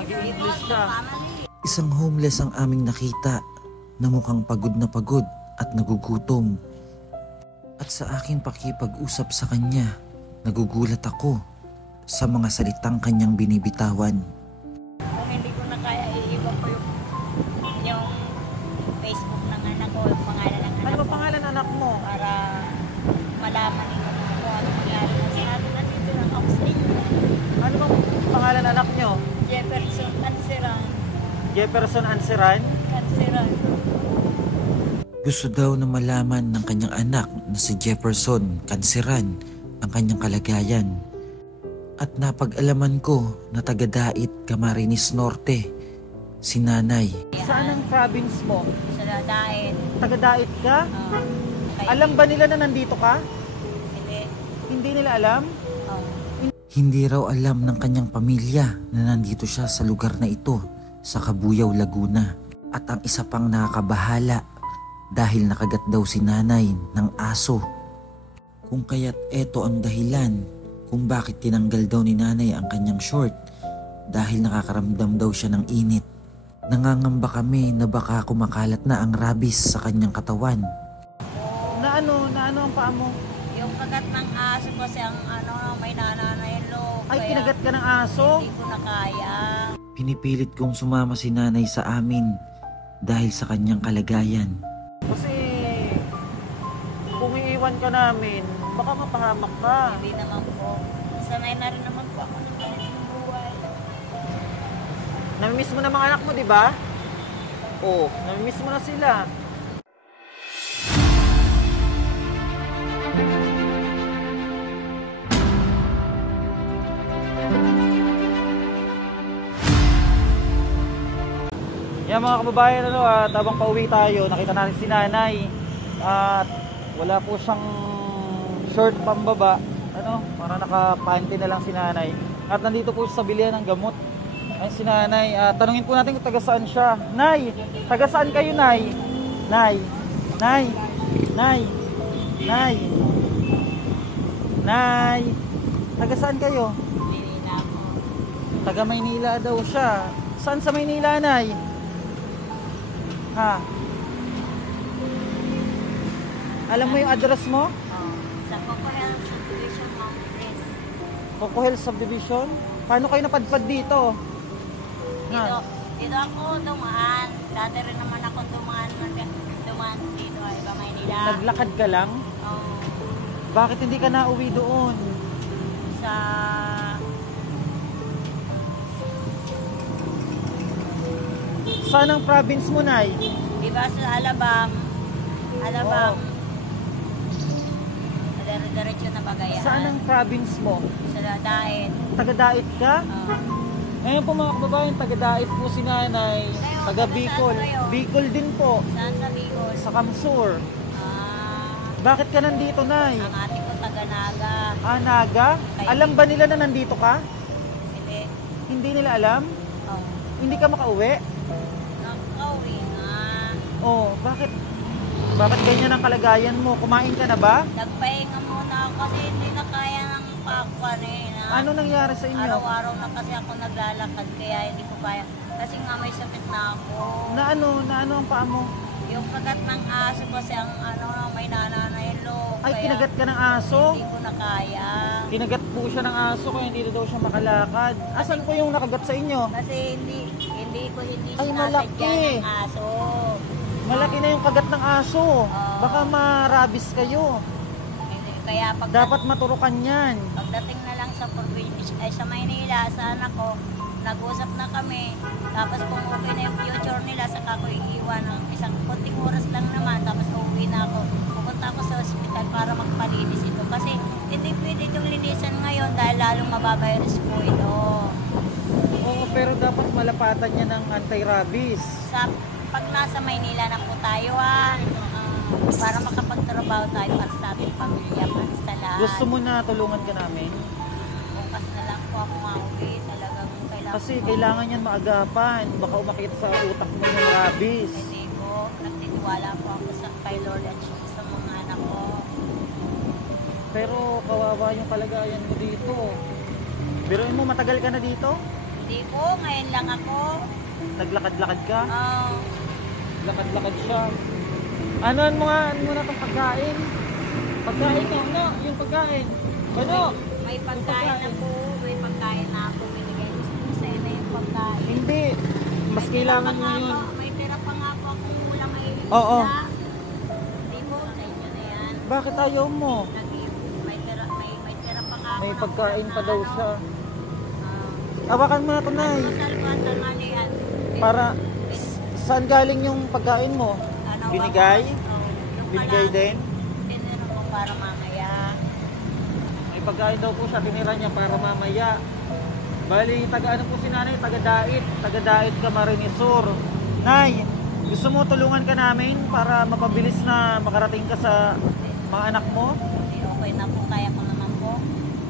Nag-i-English ka. Isang homeless ang aming nakita na mukhang pagod at nagugutom. At sa aking pakipag-usap sa kanya, nagugulat ako sa mga salitang kanyang binibitawan. Kung hindi ko na kaya, iiwan ko yung Facebook ng anak ko, yung pangalan ng anak ko. Ano ba pangalan anak mo? Para malaman nila kung ano mangyari na sa atin. Nandito lang ako sa inyo. Ano bang pangalan anak nyo? Jefferson Anseran. Jefferson Anseran? Anseran. Gusto daw na malaman ng kanyang anak na si Jefferson Kanseran ang kanyang kalagayan. At napag-alaman ko na taga-Dait, Camarines Norte, si nanay. Saan ang province mo? Sa Dait. Taga-Dait ka? Alam ba nila na nandito ka? Hindi. Hindi nila alam? Hindi raw alam ng kanyang pamilya na nandito siya sa lugar na ito, sa Cabuyao, Laguna. At ang isa pang nakakabahala, dahil nakagat daw si nanay ng aso. Kung kaya't eto ang dahilan kung bakit tinanggal daw ni nanay ang kanyang short, dahil nakakaramdam daw siya ng init. Nangangamba kami na baka kumakalat na ang rabies sa kanyang katawan. Na ano ang paa mo? Yung kagat ng aso kasi ang may nananaylo. Ay, kinagat ka ng aso? Hindi ko na kaya. Pinipilit kong sumama si nanay sa amin dahil sa kanyang kalagayan. Kasi kung iiwan ka namin, baka mapahamak ka. Hindi naman po. Sanay na rin naman po ako ng ganitong buhay. Namimiss mo na mga anak mo, di ba? Oo, namimiss mo na sila. Yan mga kababayan, at habang pauwi tayo, nakita natin si nanay at wala po siyang short pambaba, para nakapanty na lang si nanay. At nandito po sa bilihan ng gamot. Ayun si nanay, tanungin po natin kung taga saan siya. Nay, taga saan kayo, nay? Nay, nay, nay, nay, nay, taga saan kayo? Maynila po. Taga Maynila daw siya. Saan sa Maynila, nay? Ha? Alam mo yung address mo? Sa Cocohel Subdivision, Mount Chris. Cocohel Subdivision? Paano kayo napadpad dito? Dito ako dumaan. Dati rin naman ako dumaan dito ay Maynila. Naglakad ka lang? Oo. Bakit hindi ka nauwi doon? Sa Saan ang province mo, nay? diba sa Alabang? Diretso na Bagayan. Saan ang province mo? Sa Dait. Taga-Dait ka? Ngayon po mga kababayan, taga-Dait po si nanay. Taga Bicol. Bicol din po. Saan sa Bicol? Sa Kamsur. Bakit ka nandito, nay? Ang ate ko taga Naga. Naga? Alam ba nila na nandito ka? Hindi. Hindi nila alam? Hindi ka makauwi? Nakauwi na. Bakit? Bakit ganyan ang kalagayan mo? Kumain ka na ba? Nagpahinga muna ako kasi hindi na kaya ng pakwan Ano nangyari sa inyo? Araw-araw na kasi ako naglalakad kaya hindi ko kaya. Kasi nga may sakit na ako. Na ano ang paa mo? Yung kagat ng aso kasi ang may nananaylo. Ay, Kaya kinagat ka ng aso? Hindi ko na kaya. Kinagat po siya ng aso kaya hindi daw siya makalakad. Asan po yung nakagat sa inyo? Kasi hindi Ay, sinasadya malaki. ng aso. Malaki na yung kagat ng aso. Baka marabis kayo. Kaya Dapat maturukan yan. pagdating na lang sa province, ay sa Maynila, sa anak ko, nag-usap na kami. Tapos kung okay na yung future nila, saka ko iiwan ng isang kunting oras lang naman. Tapos uuwi na ako. Pupunta ako sa ospital para magpalinis ito. Kasi hindi pwede itong linisan ngayon dahil lalong mabavirus po ito. Oo, pero dapat malapatan niya ng anti-rabies. Pag nasa Maynila na po tayo para makapagtrabaho tayo para sa ating pamilya, para sa lahat. Gusto mo na tulungan ka namin? Bukas na lang po ako mauwi. Talagang kailangan Kasi kailangan yan maagapan. Baka umakit sa utak mo yung rabies. Hindi po. Nagtitiwala po ako kay Lord at sa mga anak ko. Pero kawawa yung kalagayan mo dito. Biruin mo, matagal ka na dito? Hindi po, ngayon lang ako. Naglakad-lakad ka? Oo. Lakad-lakad siya. Ano muna itong pagkain? Pagkain mo, ano? Yung pagkain. Ano? May pagkain na po. May pagkain na ako. Binigay gusto mo sa inyo yung pagkain. Hindi. Mas kailangan mo yun. May tira pa nga po akong ulam ay Oo. Hindi po, sa inyo na yan. Bakit ayaw mo? May tira pa nga ako. May ng pagkain ulam pa na daw ano. siya. Hawakan mo na ito, Nay. Masal po ang tanghalian. Para, saan galing yung pagkain mo? Ano, Binigay? yung Binigay pala, din? tinira ko para mamaya. May pagkain daw po siya, tinira niya para mamaya. Bali, taga-ano po si nanay? Taga-dait. Taga-dait Camarines Sur. Nay, gusto mo tulungan ka namin para mapabilis na makarating ka sa mga anak mo? Hindi, okay na po, kaya ko naman po.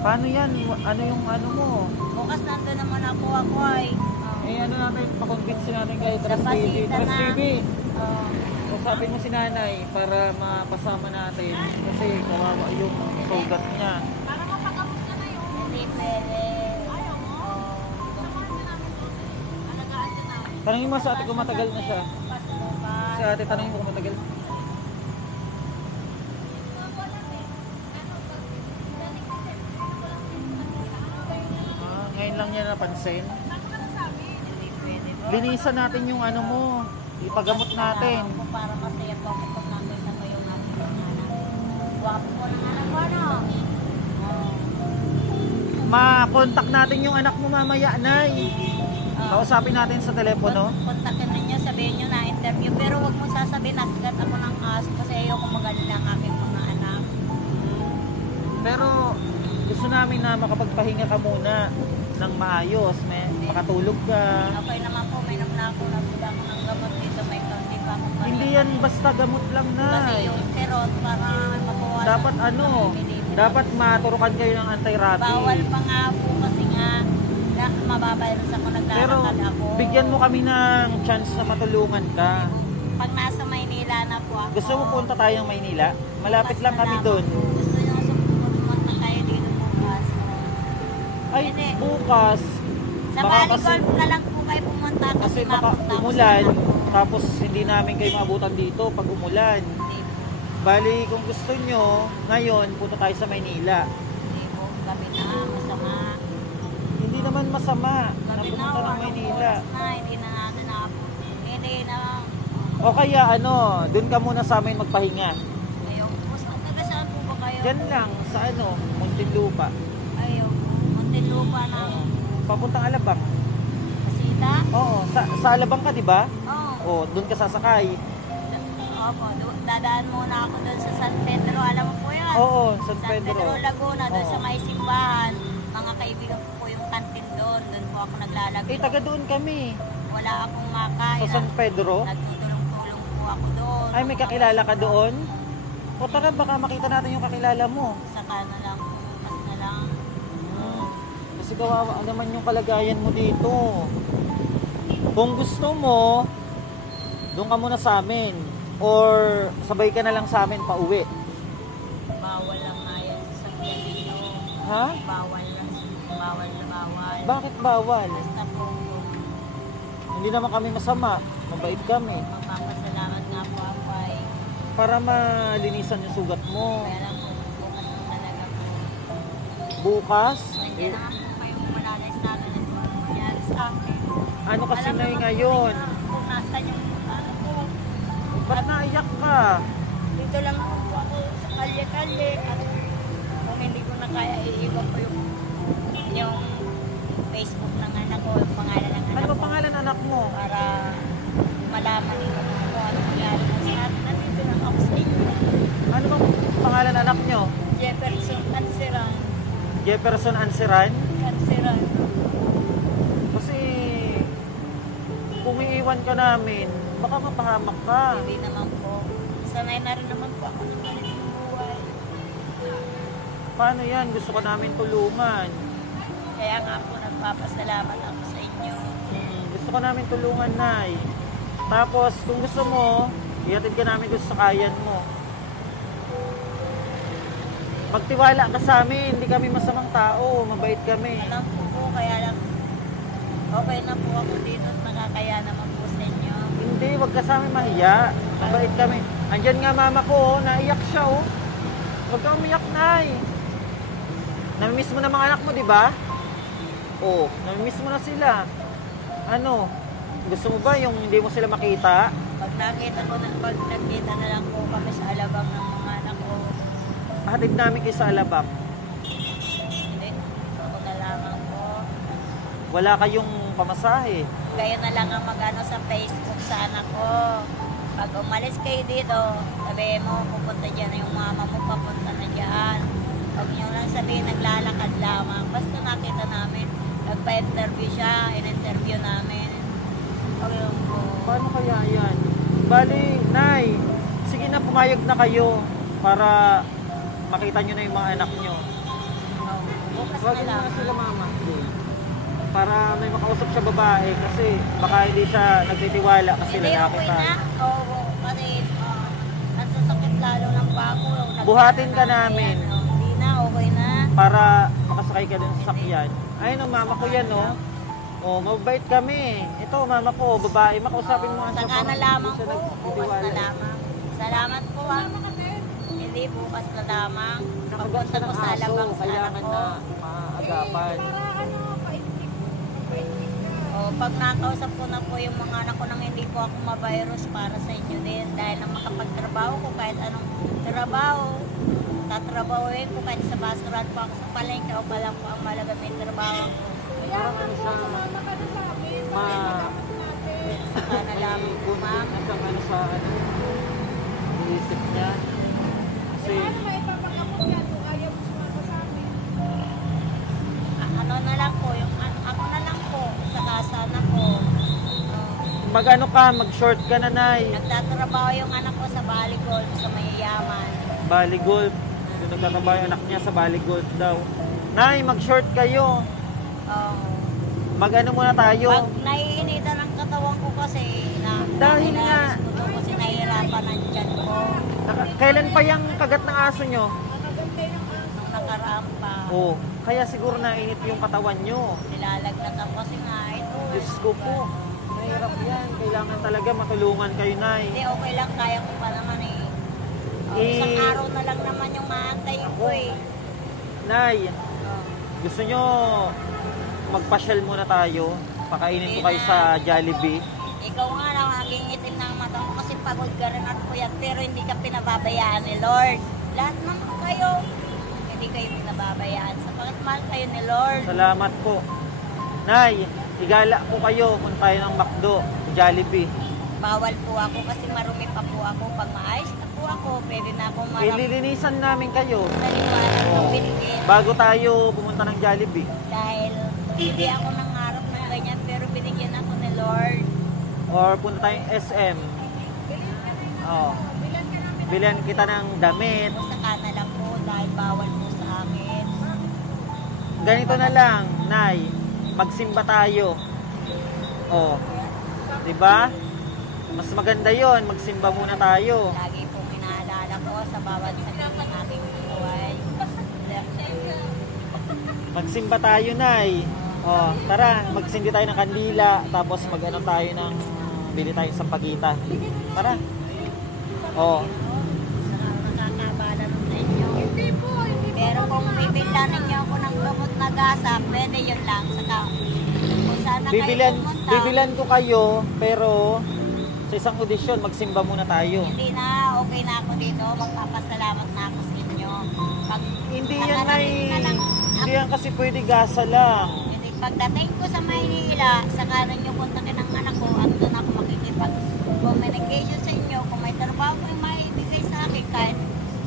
Paano yan? Ano yung ano mo? Bukas nandun naman ako ay. Eh ano natin, pakonvince natin kay Sa Trust TV. pasita Trust na. TV. Oh, Usapin mo si nanay para mapasama natin. Kasi kawawa yung sugat niya. hindi pwede. Tanungin mo sa ate kung matagal na siya. Pasukan. Sa ate, tanungin mo kung matagal. Ngayon lang niya napansin. Hindi pwede po. Linisan natin yung ano mo. Ipagamot natin. Ako para masaya po ako pag nakita ko yung aking anak. Wapo po ng anak ko, ano? Oh. Ma-contact natin yung anak mo mamaya, Nay. Kausapin natin sa telepono. Kontakin ninyo, sabihin nyo na interview. Pero wag mo sasabihin nagkat ako ng aso kasi ayoko magalala ang aking mga anak. Pero gusto namin na makapagpahinga ka muna ng maayos. Makatulog ka. Okay naman po, may naman ako nabula ko ng gamot dito. May kaunti pa ako pa. Hindi yan basta gamot lang, Kasi Nay. yung serot para mabawasan. Dapat ano, dapat maturukan kayo ng anti-rabies. Bawal pa nga po kasi nga na mababayros ako, Pero naglalakad ako. bigyan mo kami ng chance na matulungan ka. Pag nasa Maynila na po ako. Gusto mo punta tayong Maynila? Malapit lang kami doon. Gusto nyo pumunta tayo dito bukas. Ay, Hindi. bukas. Sa Baka Bali kasi- Golf na lang po kayo pumunta Kasi baka mapunta ako umulan, sa anak. tapos hindi namin kayo maabutan dito pag umulan. Hindi po. Bali, kung gusto nyo, ngayon, punta tayo sa Maynila. Hindi po. Gabi na. Masama. Hindi naman masama na Gabi na. pumunta ng Anong Maynila. oras na. Hindi na natin na po. Hindi na. O kaya ano, dun ka muna sa amin magpahinga. Ayaw po. Taga saan po ba kayo? Diyan lang, sa ano, Muntinlupa. Ayaw po. Muntinlupa ng Papuntang Alabang. Kasita? Oo, sa Alabang ka, di ba? Oo. O, dun ka sasakay. Opo, dadaan muna ako doon sa San Pedro. Alam mo po yun? Oo, San San Pedro. Pedro, Laguna, doon Oo. sa may simbahan. Mga kaibigan ko po yung kantin doon. Doon po ako naglalagay. Eh, taga doon kami. Wala akong makain. Sa San Pedro. Nagtutulong-tulong po ako doon. Ay, may kakilala ka doon? O tara, baka makita natin yung kakilala mo. Saka na lang po. Mas na lang. Kasi kawawa naman yung kalagayan mo dito. Kung gusto mo, doon ka muna sa amin. Or sabay ka na lang sa amin pa uwi. Bawal lang nga yan sa ninyo. Ha? Bawal lang. Bawal na bawal. Bakit bawal? Basta po po. Hindi naman kami masama. Mabait kami. Magpapasalamat nga po ako ay Para malinisan yung sugat mo. kaya lang po bukas na talaga po. Bukas, Nandiyan na nga po kayong manalis namin at ano mangyari sa akin. ano kasi Alam na naman po ngayon? ninyo kung nasan yung ano po. Ba't naiyak ka? Dito lang po ako sa kalye-kalye at kung hindi ko na kaya iiwan ko yung Facebook ng anak ko, yung pangalan ng Ano anak ba ko pangalan anak mo? para malaman nila kung ano nangyari na sa atin. Nandito lang ako sa inyo. Ano bang pangalan anak nyo? Jefferson Anseran. Jefferson Anseran? Anseran. Kasi kung iiwan ka namin, baka mapahamak ka. Hindi naman po. Sanay na rin naman po ako ng ganitong buhay. Paano yan? Gusto ka namin tulungan. Kaya nga po nagpapasalamat ako sa inyo. Gusto ka namin tulungan, Nay. Tapos, kung gusto mo, ihatid ka namin doon sa kayan mo. Magtiwala ka sa amin, hindi kami masamang tao, mabait kami. Alam ko po, kaya lang Okay na po ako dito at nakakaya naman po sa inyo. Hindi, wag ka sa amin mahiya. Mabait kami. Andyan nga mama ko, oh, naiyak siya, oh. Wag ka umiyak, Nay. Namimiss mo na mga anak mo, di ba? Oh, namimiss mo na sila. Ano? Gusto mo ba yung hindi mo sila makita? Pag nakita na lang po kami sa alabang ng mga anak ko, Hatid namin kayo sa Alabang. hindi, ako na lamang po. Wala kayong pamasahe. Kayo na lang ang mag-ano sa Facebook sa anak ko. Pag umalis kayo dito, sabihin mo, pupunta dyan, yung mama mo papunta na dyan. Huwag nyo lang sabihin, naglalakad lamang. Basta nakita namin, nagpa-interview siya, in-interview namin. Ayun po. Paano kaya yan? Bali, Nay, sige na, pumayag na kayo para makita nyo na yung mga anak nyo. Oh, bukas Huwag na lang. na sila, mama. Para may makausap siya babae kasi baka hindi siya nagtitiwala kasi Hindi, lalaki okay pa. na. Oo, kasi nasasakit lalo ng pako. Buhatin ka namin. Hindi na, okay na. Para makasakay ka dun sa sakyan. Ayun ang mama ko yan, no? Oh, mabait kami. Ito, mama ko, babae, makausapin mo nga siya. Saka na parang lamang hindi siya po, bukas na nagtitiwala. lamang. Salamat po ah. Hindi, bukas na lamang. Pagpunta ko sa alabang sa anak Kailangan ko. na maagapan. O, pag nakausap ko na po yung mga anak ko nang hindi po ako mavirus para sa inyo din. Dahil na makapagtrabaho ko kahit anong trabaho. Tatrabahoin ko kahit sa basuran po ako sa palengke o palang po ang malaga may trabaho ko. Parang ano siya, Saka na lamang po ma'am. hanggang ano sa ano, iisip niya. Kasi, Ano na lang po, yung ako na lang po sa kasana ko. mag-ano ka, mag-short ka na, Nay. Nagtatrabaho yung anak ko sa Bali Gold sa Mayayaman. Bali Golf. Yung nagtatrabaho yung anak niya sa Bali Golf daw. Nay, mag-short kayo. Mag-ano muna tayo. Pag naiinitan ang katawan ko kasi na Dahil nga. ko to kasi nahihirapan ang tiyan ko Kailan pa yung kagat ng aso nyo? nung nakaraan pa. Oh, kaya siguro nainit yung katawan nyo. Nilalagnatan kasi nga ito. Diyos ko po. Mahirap yan. Kailangan talaga matulungan kayo, Nay. Hindi, okay lang. Kaya ko pa naman eh. Isang araw na lang naman yung maantayin ko eh. Nay, Oh. gusto nyo magpasyal muna tayo? Pakainin ko kayo sa Jollibee. Ikaw nga lang, naging itim na ang mata mo kasi pagod ka rin at puyat pero hindi ka pinababayaan ni Lord. Lahat naman kayo, hindi kayo pinababayaan. Sapagkat mahal kayo ni Lord. Salamat po. Nay, igala po kayo kung tayo ng McDo, Jollibee. Bawal po ako kasi marumi pa po ako. Pag maayos na po ako, pwede na akong marami Ililinisan namin kayo sa liwanag ng Oo. binigay. bago tayo pumunta ng Jollibee. Dahil hindi ako nangarap ng ganyan pero binigyan ako ni Lord. Or punta tayong SM. Oh. Bilan kita ng damit. O saka na lang po dahil bawal po sa akin. Ganito na lang, Nay. Magsimba tayo. Oh. 'Di ba? Mas maganda 'yon, magsimba muna tayo. Lagi po inaalala ko sa bawat saglit ng aking buhay. Magsimba tayo, Nay. Oh, tara, magsindi tayo ng kandila, tapos mag-ano tayo ng bili tayong sampagita. Tara. Oh, Nakakabala na sa inyo. Pero kung bibilhan ninyo ako ng gamot na gasa, pwede yun lang. Saka kung saan na kayo pumunta, bibilan ko kayo, pero sa isang audisyon, magsimba muna tayo. hindi na, okay na ako dito. Magpapasalamat na ako sa inyo. Pag Hindi yan, Nay. nakarating na lang Hindi yan kasi pwede gasa lang. Hindi, pagdating ko sa Maynila, saka rin yung kontakin ng anak ko, at doon ako makikipag-communication sa inyo. Kung may trabaho ko yung maibigay sa akin, kahit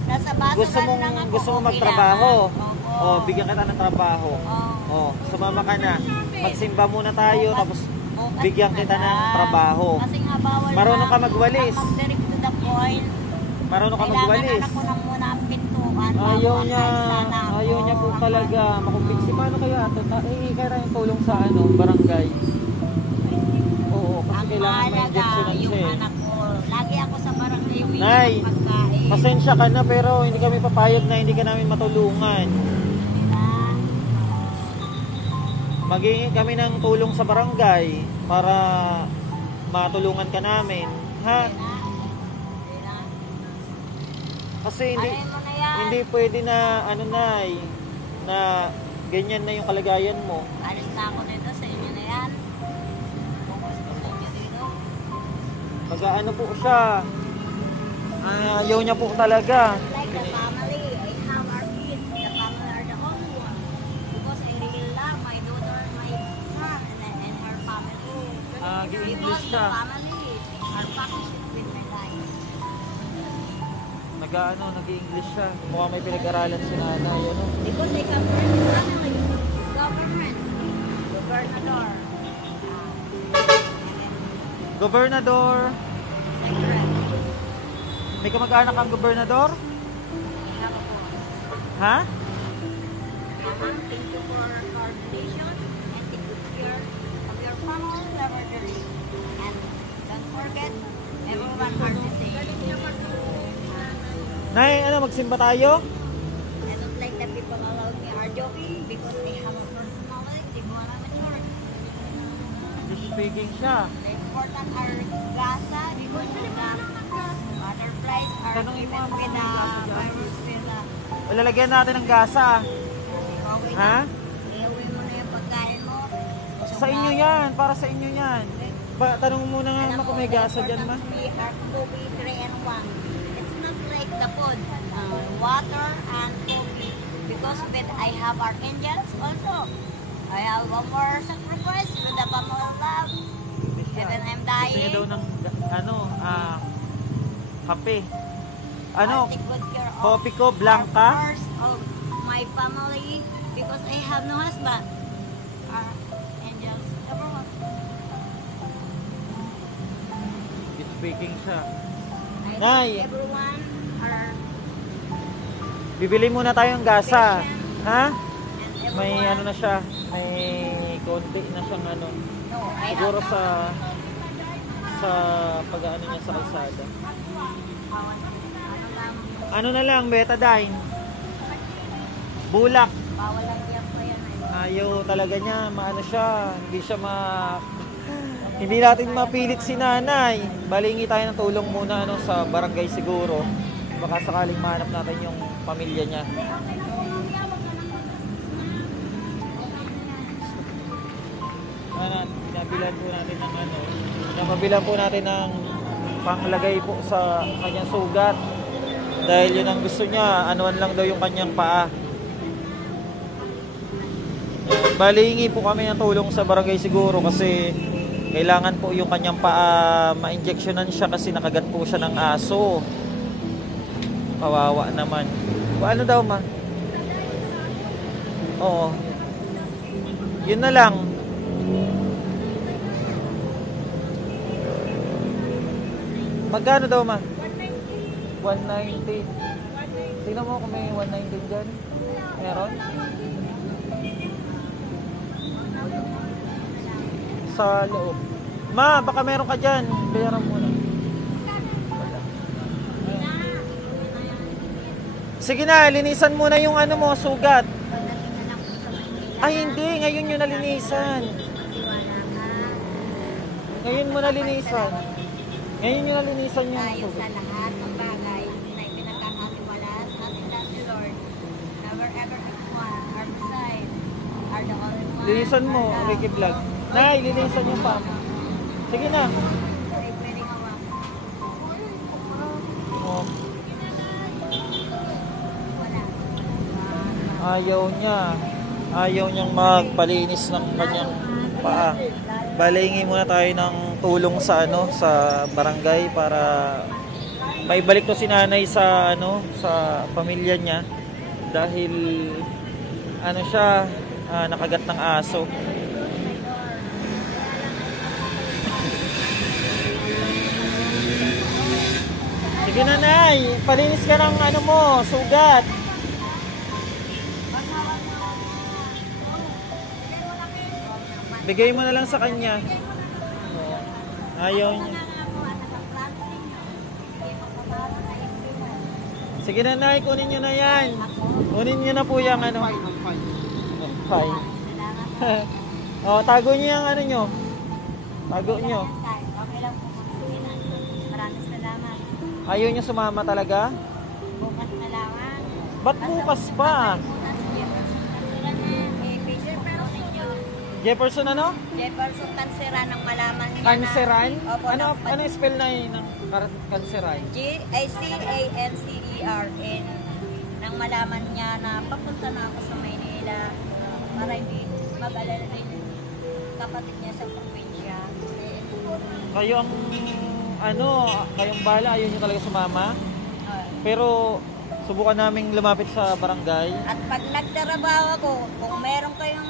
nasa basuran lang ako, Gusto mo okay magtrabaho? lang. Opo. Oh, bigyan kita ng trabaho. Oo. Oh, sumama ka na. Magsimba muna tayo, Bukas- tapos bukas bigyan na kita ng lang. trabaho. Kasi nga bawal Marunong ka na magwalis. mag-direct to the point. Marunong ka Kailangan magwalis. anak ko na muna ang pintuan. Ayaw bago niya, kahit sana ako. ayaw niya po talaga makumbiksi. Paano kaya ito? Kaya tayong tulong sa ano, barangay. Oo, kasi Ang kailangan may mahalaga, injectionan yung siya eh. anak ko. Lagi ako sa barangay uwi Nay, ng pagkain. pasensya ka na pero hindi kami papayag na hindi ka namin matulungan. Na, maghingi kami ng tulong sa barangay para matulungan ka namin. Ha? Hindi na. Kasi hindi, Alayin mo na yan. hindi pwede na, ano Nay, na ganyan na yung kalagayan mo. Alis na ako dito sa inyo na yan. Kung gusto sa inyo dito. Mag-ano po siya. Ayaw niya po talaga. Like the family, I have our kids. The family are the only one. Because I really love my daughter, my son, and her family. Gi-English Because ka. the family are partnership with my life. Nag-i-English siya. Mukhang may pinag-aralan si nanay, ano? Because I come from the family, government, gobernador, Gobernador. secretary. May kamag-anak ang gobernador? Have a boss. Ha? Thank you for coordination and take good care of your family laboratory. And don't forget, everyone are the same. Nay, ano, magsimba tayo? I don't like that people around me are joking because they have a personality, they go on a church. Just speaking siya. The important are gasa because the butterflies are Tanungin mo given ang with mga the gasa dyan. virus with the Lalagyan natin ng gasa. okay Ha? na. Iuwi mo na yung pagkain mo. Sa inyo yan, para sa inyo yan. Tanong mo muna nga ma kung may gasa dyan, ma. We are coffee 3 and 1. It's not like the food, water and coffee. Because with I have archangels also. I have one more sacrifice with the family love. Even I'm Gusto niya dying. daw ng, kape. Ano, I'll take good care of kopi ko, blanca. first of my family because I have no husband. Angels, everyone. It's speaking siya. I Nay. think everyone are Bibili muna tayong gasa. Ha? and everyone. May ano na siya, may konti na siyang ano. No, I Siguro have sa pag-ano niya sa kalsada. ano lang, Ano na lang, betadine. Bulak. bawal lang yan po yan. Ayaw talaga niya, maano siya, hindi siya hindi natin mapilit si nanay. Balingi tayo ng tulong muna ano, sa barangay siguro. Baka sakaling mahanap natin yung pamilya niya. Nabilan po natin ng ano, napabilan po natin ng panglagay po sa kanyang sugat. Dahil yun ang gusto niya, anuan lang daw yung kanyang paa. Balingi po kami ng tulong sa barangay siguro kasi kailangan po yung kanyang paa ma-injectionan siya kasi nakagat po siya ng aso. Kawawa naman. Ano daw ma? Oo. Yun na lang. Magkano daw ma? 190. Tingnan mo kung may 190 dyan. Meron? Sa loob. Ma, baka meron ka dyan. Bayaran mo na. Wala. Sige na, linisan mo na yung ano mo, sugat. Pagdating na lang po sa Manila. Ay, hindi. Ngayon yun nalinisan. Matiwala ka. Ngayon mo nalinisan. Ngayon yun nalinisan yung Tayo sa sugat. lahat ng bagay na ipinagkakatiwala sa ating God the Lord. Never ever anyone our beside are the only one. Linisan mo, Ricky Vlog. Nay, linisan yung pa. Sige na. Ay, pwedeng hawak. Oh, Wala. ayaw niya. Ayaw niyang magpalinis ng kanyang paa. Balingi muna tayo ng tulong sa ano, sa barangay para maibalik to si nanay sa ano, sa pamilya niya dahil ano siya, nakagat ng aso. Sige na nay, palinis ka ng ano mo, sugat. Bigay mo na lang sa kanya. Ayaw niya. Sige na nay, kunin nyo na yan. Kunin nyo na po yung ano. Fine. Oh, tago niyo yung ano nyo. Tago nyo. Okay lang po. Sige na. Maraming salamat. Ayaw nyo sumama talaga? Bukas na lawan. Ba't bukas pa? Jefferson ano? Jefferson Canceran ang malaman niya Canceran? na... Opo, Ano spell na yun ng Canceran? Canceran. Nang malaman niya na papunta na ako sa Maynila para hindi mag-alala din yung kapatid niya sa probinsya. Kayo ang kayong bala, ayaw nyo talaga sumama? Pero subukan naming lumapit sa barangay. At pag nagtrabaho ako, kung meron kayong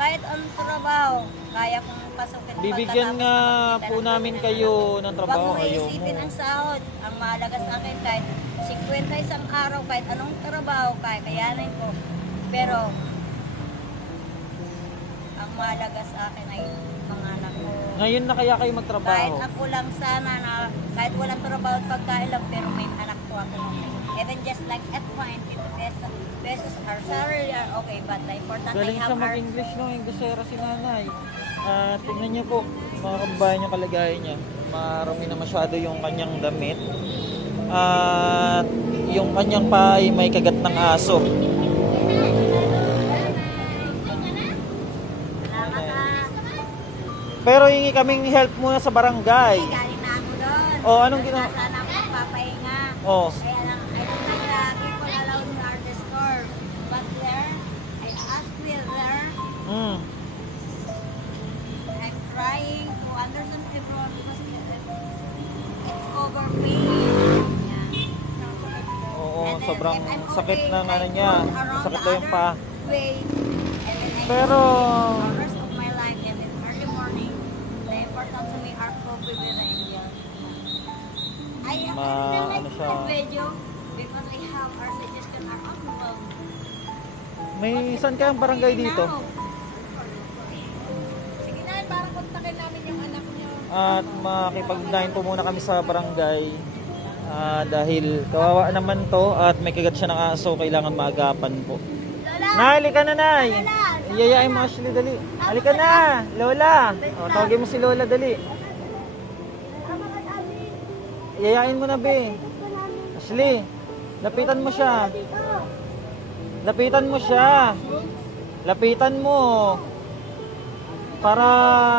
kahit anong trabaho, kaya kong pasukin. Bibigyan nga po namin kayo ng trabaho. Huwag mo iisipin ang sahod. Ang mahalaga sa akin kahit 50 isang araw, kahit anong trabaho, kaya kayanin ko. Pero, ang mahalaga sa akin ay mga anak ko. Ngayon na kaya kayo magtrabaho? Kahit ako lang sana na, kahit walang trabaho at pagkain lang, pero may anak ko ako. Even just like at 20 pesos our salary are okay, but the important Galing I sa have our... mag-English, no? Inglesera si nanay. Tingnan niyo po, mga kababayan yung kalagayan niya. Marami na masyado yung kanyang damit. At yung kanyang paa ay may kagat ng aso. Salamat ha. Pero hingi kaming help muna sa barangay. Galing na ako doon. Oh, anong ginawa? Sana ako magpapahinga. Oh. Kaya lang, I don't know the people allowed me at the store. But there, I asked Will there, I'm trying to understand everyone because it's over me. Oo, And then, sobrang if I'm sakit okay, ng ano I niya. go around Sakit the daw yung other paa. way, and then I Pero, the rest of my life and in early morning, the important to me are probably the Indian. ano siya? Video because I have our suggestion are on the wall. may saan kayang barangay dito? Sige na, parang kontakin namin yung anak niyo. At makipag-dine po muna kami sa barangay. Dahil kawawa naman to at may kagat siya ng aso, kailangan maagapan po. Nay, halika na, Nay. Iyayain mo Ashley, dali. Halika na, Lola. O, tawagin mo si Lola, dali. Iyayain mo na, be. Ashley, lapitan mo siya. Lapitan mo siya. Lapitan mo. Para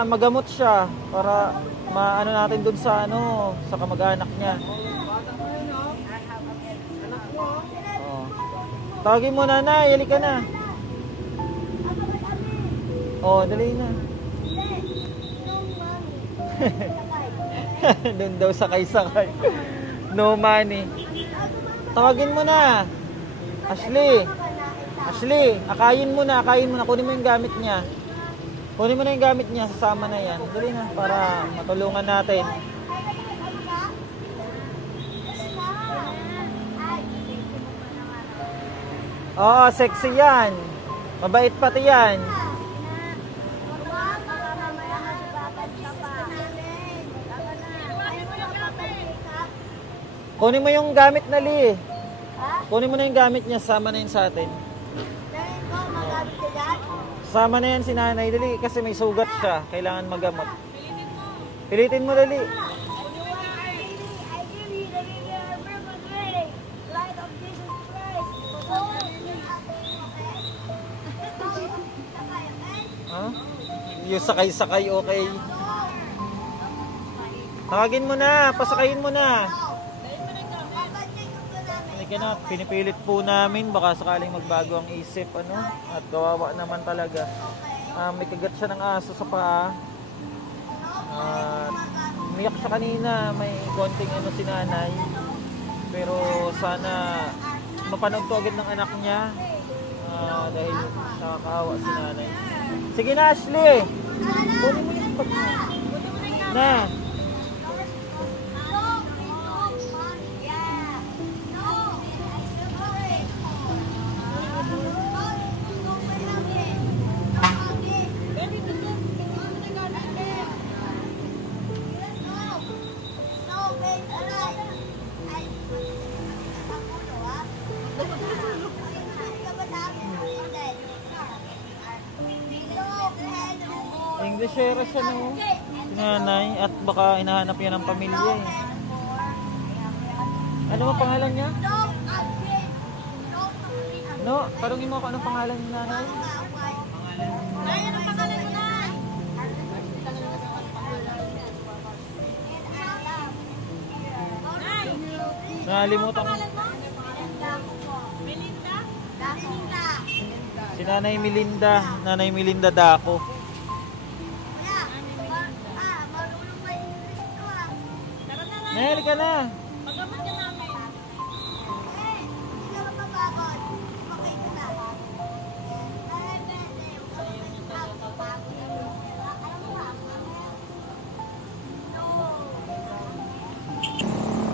magamot siya. Para maano natin dun sa sa kamag-anak niya. Oh. Tawagin mo na, Nay, halika na. Oh, dali na. Doon daw sakay-sakay. No money. Tawagin mo na. Ashley. Ashley, akayin mo na. Kunin mo yung gamit niya. Kunin mo na yung gamit niya. Sasama na yan. Dali na para matulungan natin. Oo, sexy yan. Mabait pati yan. Kunin mo yung gamit na, Li. Kunin mo na yung gamit niya. Sama na yun sa atin. Sama na yan si nanay, dali. Kasi may sugat siya. Kailangan magamot. Pilitin mo, dali. Huh? Yung sakay-sakay, okay. Tawagin mo na. Pasakayin mo na. Na, pinipilit po namin baka sakaling magbago ang isip at kawawa naman talaga. May kagat siya ng aso sa paa at umiyak siya kanina, may konting si nanay, pero sana mapanood to agad ng anak niya dahil nakakaawa si nanay. Sige na, Ashley, kunin mo yung bag mo na. Nagdesera siya no. Si nanay at baka hinahanap niya ng pamilya eh. Ano ang pangalan niya? No, tanungin mo ako anong pangalan ni nanay. Nakalimutan ko. Si Nanay Melinda. Nanay Melinda Daco. Nel ka na.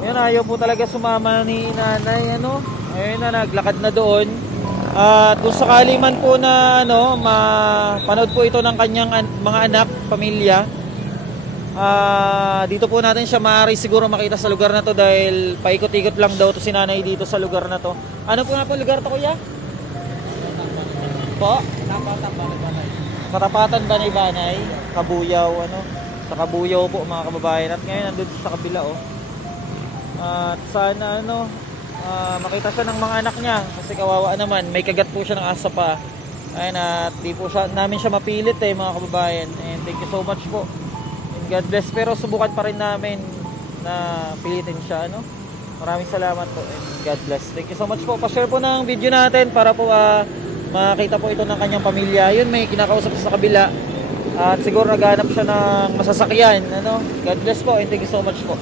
Ayun, ayaw po talaga sumama ni nanay, ano. Ayun na, naglakad na doon. At kung sakali man po na mapanood po ito ng kanyang mga anak, pamilya, dito po natin siya maaari siguro makita sa lugar na to dahil paikot-ikot lang daw to si nanay dito sa lugar na to. Ano po nga po lugar to, kuya? Po? Katapatan Banay-Banay, Kabuyaw, ano. Sa Kabuyaw po mga kababayan. At ngayon nandun sa kabila, oh. At sana makita siya ng mga anak niya kasi kawawa naman, may kagat po siya ng asa pa. Ayun, at di po namin siya mapilit mga kababayan. And thank you so much po. And God bless. Pero subukan pa rin namin na pilitin siya, ano. Maraming salamat po and God bless. Thank you so much po. Pa-share po ng video natin para po makita po ito ng kanyang pamilya. Yun, may kinakausap sa kabila. At siguro naghanap siya ng masasakyan, ano. God bless po and thank you so much po.